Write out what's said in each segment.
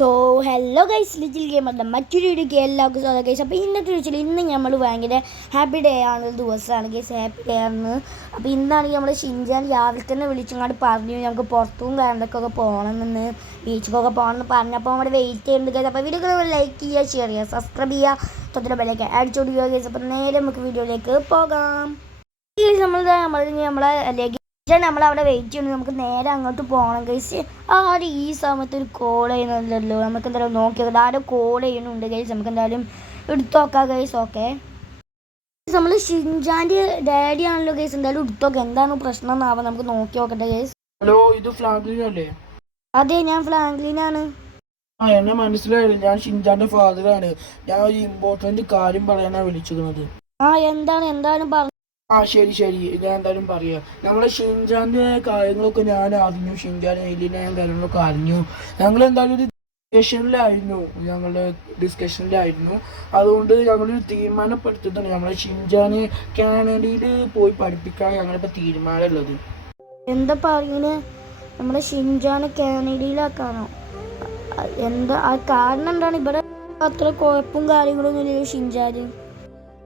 So hello guys, little ഗെയിമറിൻ്റെ മറ്റൊരു വീഡിയോക്ക് എല്ലാവർക്കും സ്വാഗതം ഗൈസ്. അപ്പോൾ ഇന്നത്തെ വീഡിയോയിൽ ഇന്ന് നമ്മൾ ഭയങ്കര ഹാപ്പി ഡേ ആണ്, ദിവസമാണ് ഗൈസ്, ഹാപ്പി ഡേ ആണ്. അപ്പോൾ ഇന്നാണെങ്കിൽ നമ്മൾ ഷിൻജാൻ രാവിലെ തന്നെ വിളിച്ചങ്ങോട്ട് പറഞ്ഞു നമുക്ക് പുറത്തും കറണ്ടൊക്കെ പോകണമെന്ന്, ബീച്ചിലൊക്കെ പോകണമെന്ന് പറഞ്ഞപ്പോൾ അവിടെ വെയിറ്റ് ചെയ്യുന്നുണ്ട് ഗൈസ്. അപ്പോൾ വീഡിയോ ലൈക്ക് ചെയ്യുക, ഷെയർ ചെയ്യുക, സബ്സ്ക്രൈബ് ചെയ്യുക, തൊട്ടിട്ട് ബെല്ലൈക്കൻ അടിച്ചോടിക്കുക ഗൈസ്. അപ്പോൾ നേരെ നമുക്ക് വീഡിയോയിലേക്ക് പോകാം. നമ്മളവിടെ വെയിറ്റ് ചെയ്യുന്നു, നമുക്ക് നേരെ അങ്ങോട്ട് പോകണം ഗൈസ്. ആരും ഈ സമയത്ത് ഒരു കോൾ ചെയ്യുന്നുണ്ടല്ലോ, നമുക്ക് എന്തായാലും നോക്കിയാൽ ആരും കോൾ ചെയ്യുന്നുണ്ട് ഗൈസ്, നമുക്ക് എന്തായാലും എടുത്തു നോക്കാം ഗൈസ്. ഓക്കെ, നമ്മൾ ഷിൻജാൻ്റെ ഡാഡി ആണല്ലോ ഗൈസ്, എന്തായാലും എടുത്തു നോക്കാം, എന്താണ് പ്രശ്നം എന്നാവാം, നമുക്ക് നോക്കി നോക്കട്ടെ ഗൈസ്. ഹലോ, ഇത് ഫ്രാങ്ക്ലിൻ അല്ലേ? അതെ, ഞാൻ ഫ്രാങ്ക്ലിനാണ്. എന്നെ മനസ്സിലായില്ല, ഞാൻ ഷിൻജാന്റെ ഫാദറാണ്. ഞാൻ ഒരു ഇമ്പോർട്ടന്റ് കാര്യം പറയാനാ വിളിച്ചിരുന്നത്. എന്താണ് പറഞ്ഞു? ശരി, ഞാൻ എന്തായാലും പറയാം. നമ്മളെ ഷിൻജാന്റെ കാര്യങ്ങളൊക്കെ ഞാൻ അറിഞ്ഞു, ഷിൻജാൻ എലിനെ കാര്യങ്ങളൊക്കെ അറിഞ്ഞു. ഞങ്ങൾ എന്തായാലും ഒരു ഡിസ്കഷനിലായിരുന്നു. അതുകൊണ്ട് ഞങ്ങളൊരു തീരുമാനപ്പെടുത്തിയിട്ടുണ്ട്, നമ്മളെ ഷിൻജാന് കാനഡയിൽ പോയി പഠിപ്പിക്കാൻ ഞങ്ങളിപ്പോൾ തീരുമാനമുള്ളത്. എന്താ പറയുന്നത്? നമ്മുടെ ഷിൻജാനെ കാനഡയിലാക്കാനോ? എന്താ ആ കാരണം? എന്താണ് ഇവിടെ അത്ര കുഴപ്പവും കാര്യങ്ങളൊന്നും ഇല്ലല്ലോ ഷിൻജാന്?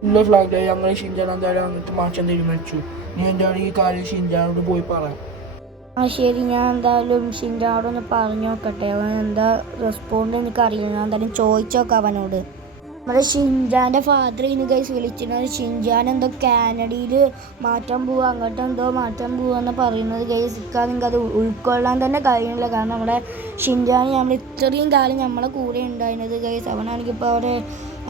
ഇല്ല ഫ്ലാഗ്, ഞങ്ങൾ ഷിൻജാൻ എന്തായാലും അങ്ങോട്ട് മാറ്റാൻ തീരുമാനിച്ചു. നീ എന്താണ് ഈ കാര്യം ഷിൻജാനോട് പോയി പറയാം. ശരി, ഞാൻ എന്തായാലും ഷിൻജാനോടൊന്ന് പറഞ്ഞു നോക്കട്ടെ, അവൻ എന്താ റെസ്പോണ്ട് എനിക്കറിയില്ല. ഞാൻ എന്തായാലും ചോദിച്ചു നോക്കാം അവനോട്. നമ്മുടെ ഷിൻജാൻ്റെ ഫാദർ ഇന്ന് ഗൈസ് വിളിച്ചിരുന്നത്, ഷിൻജാൻ എന്തോ കാനഡയിൽ മാറ്റാൻ പോവുക, അങ്ങോട്ട് എന്തോ മാറ്റാൻ പോവാന്ന് പറയുന്നത് ഗൈസ്. നിങ്ങൾക്ക് അത് ഉൾക്കൊള്ളാൻ തന്നെ കഴിയുന്നില്ല, കാരണം നമ്മുടെ ഷിൻജാൻ നമ്മൾ ഇത്രയും കാലം നമ്മളെ കൂടെ ഉണ്ടായിരുന്നത് ഗൈസ്. അവനാണെങ്കിൽ ഇപ്പോൾ അവിടെ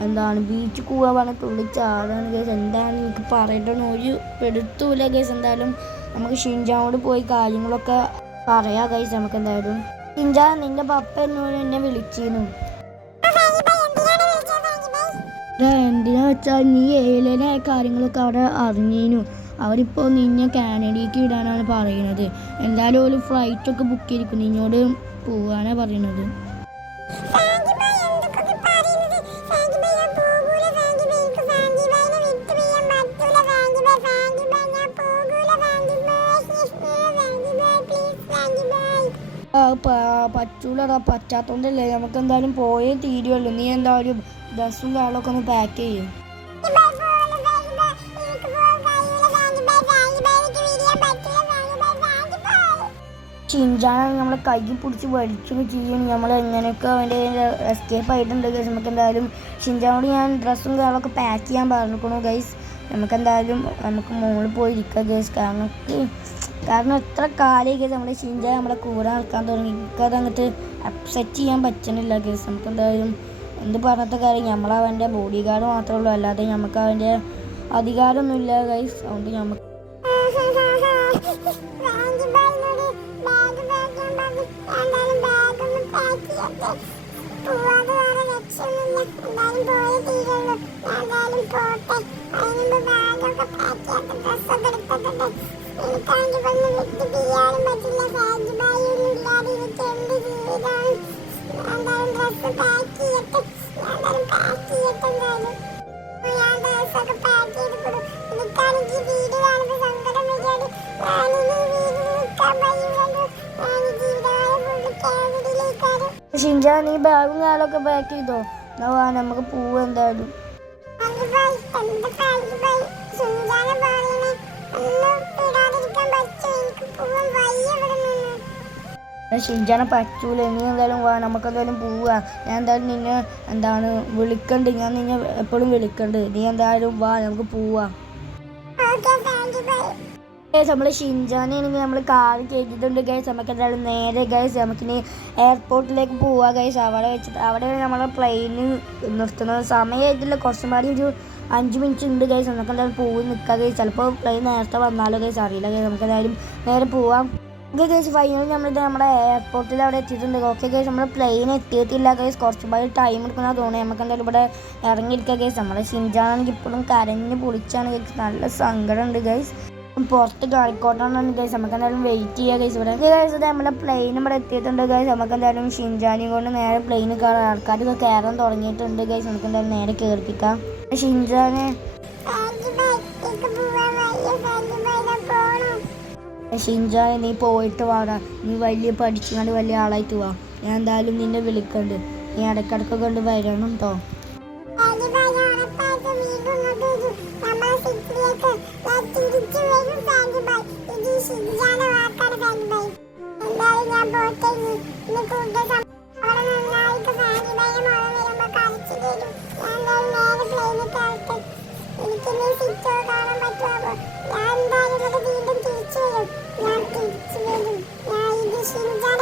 എന്താണ് ബീച്ച് പോവാണ്, തുള്ളിച്ചാടാണ് ഗൈസ്. എന്താണ് എനിക്ക് പറയട്ടെന്ന് ഒരു പെടുത്തൂല ഗൈസ്. എന്തായാലും നമുക്ക് ഷിൻജാനോട് പോയി കാര്യങ്ങളൊക്കെ പറയാം ഗൈസ്. നമുക്ക് എന്തായാലും ഷിൻജാൻ, നിന്റെ പപ്പ എന്നോട് എന്നെ വിളിച്ചിരുന്നു. എന്തിനാ വെച്ചാൽ നീ ഏലനായ കാര്യങ്ങളൊക്കെ അവിടെ അറിഞ്ഞിരുന്നു. അവരിപ്പോൾ നിന്നെ കാനഡയ്ക്ക് വിടാനാണ് പറയുന്നത്. എന്തായാലും ഒരു ഫ്ലൈറ്റൊക്കെ ബുക്ക് ചെയ്തിരിക്കും, നിന്നോട് പോവാനാണ് പറയുന്നത്. പറ്റൂലടാ, പറ്റാത്തോണ്ടല്ലേ, നമുക്ക് എന്തായാലും പോയേ തീരുമല്ലോ. നീ എന്തായാലും ഡ്രസ്സും കാര്യങ്ങളൊക്കെ ഒന്ന് പാക്ക് ചെയ്യും. ഷിൻജാനാണ് നമ്മളെ കൈ പിടിച്ച് വലിച്ചൊക്കെ ചെയ്യും, നമ്മൾ എങ്ങനെയൊക്കെ അവൻ്റെ എസ്കേപ്പ് ആയിട്ടുണ്ട് ഗൈസ്. നമുക്ക് എന്തായാലും ഷിൻജാനോട് ഞാൻ ഡ്രസ്സും കാര്യങ്ങളൊക്കെ പാക്ക് ചെയ്യാൻ പറഞ്ഞിരിക്കണു ഗൈസ്. നമുക്കെന്തായാലും നമുക്ക് മുകളിൽ പോയി ഇരിക്കാം ഗൈസ്. കാരണം എത്ര കാലമൊക്കെ നമ്മുടെ ഷിൻജാൻ നമ്മളെ കൂടെ നടക്കാൻ തുടങ്ങി, എനിക്കത് അങ്ങോട്ട് അപ്സെറ്റ് ചെയ്യാൻ പറ്റുന്നില്ല ഗൈസ്. നമുക്ക് എന്തായാലും എന്ത് പറഞ്ഞത്തെ കാര്യം, നമ്മളവൻ്റെ ബോഡി ഗാർഡ് മാത്രമേ ഉള്ളൂ, അല്ലാതെ നമുക്ക് അവൻ്റെ അധികാരമൊന്നുമില്ല ഗൈസ്. അതുകൊണ്ട് നമുക്ക് ഷിൻജാൻ ഈ ബാഗും കാലൊക്കെ പാക്ക് ചെയ്തോ? എന്നാ നമുക്ക് പോവാം. എന്തായാലും ഷിൻജാനെ പറ്റൂല, നീ എന്തായാലും വാ, നമുക്കെന്തായാലും പോവാ. ഞാൻ എന്തായാലും നിന്നെ വിളിക്കണ്ട്, ഞാൻ നിന്നെ എപ്പോഴും വിളിക്കണ്ട്. നീ എന്തായാലും വാ, നമുക്ക് പോവാ. നമ്മള് ഷിൻജാനാണെങ്കിൽ നമ്മൾ കാർ കയറ്റിയിട്ടുണ്ട് ഗൈസ്. നമുക്ക് എന്തായാലും നേരെ ഗൈസ് നമുക്കിനി എയർപോർട്ടിലേക്ക് പോവാ ഗൈസ്. അവിടെ നമ്മളെ പ്ലെയിന് നിർത്തുന്നത് സമയമായിട്ടില്ല, കുറച്ചും പാടി ഒരു 5 മിനിറ്റ് ഉണ്ട് ഗൈസ്. നമുക്ക് എന്തായാലും പോയി നിൽക്കാം ഗൈസ്. ചിലപ്പോൾ പ്ലെയിൻ നേരത്തെ വന്നാലോ ഗൈസ്, അറിയില്ല ഗൈസ്. നമുക്ക് എന്തായാലും നേരെ പോവാം. ഓക്കെ ഗൈസ്, ഫൈനലി നമ്മുടെ എയർപോർട്ടിൽ അവിടെ എത്തിയിട്ടുണ്ട്. ഓക്കെ ഗൈസ്, നമ്മൾ പ്ലെയിൻ എത്തിയിട്ടില്ല ഗൈസ്, കുറച്ചും പാടി ടൈം എടുക്കുന്ന തോന്നി. നമുക്ക് എന്തായാലും ഇവിടെ ഇറങ്ങിയിരിക്കുക ഗൈസ്. നമ്മുടെ ഷിൻജാനാണെങ്കിൽ ഇപ്പോഴും കരഞ്ഞ് പൊളിച്ചാണ് ഗൈസ്, നല്ല സങ്കടമുണ്ട് ഗൈസ്. പുറത്ത് കളിക്കോട്ടാണ് ഗൈസ്. നമുക്ക് എന്തായാലും വെയിറ്റ് ചെയ്യുക ഗൈസ്. ഇവിടെ ഗൈസ് നമ്മുടെ പ്ലെയിനും ഇവിടെ എത്തിയിട്ടുണ്ട് ഗൈസ്. നമുക്ക് എന്തായാലും ഷിൻജാനെയും കൊണ്ട് നേരെ പ്ലെയിൻ ആൾക്കാരൊക്കെ കയറാൻ തുടങ്ങിയിട്ടുണ്ട് ഗൈസ്. നമുക്ക് എന്തായാലും നേരെ കയറിപ്പിക്കാം ഷിൻജാനെ. ഷിൻജാനെ നീ പോയിട്ട് വാടാ, നീ വലിയ പഠിച്ചുകൊണ്ട് വലിയ ആളായിട്ട് വാ. ഞാൻ എന്തായാലും നിന്നെ വിളിക്കണ്ട്. നീ ഇടയ്ക്കിടയ്ക്ക് കൊണ്ട് വരണം കേട്ടോ. ഞാൻ തിരിച്ചു വരും. ഞാൻ തിരിച്ചു വരും. ഞാൻ ഇത് ഷിൻജാൻ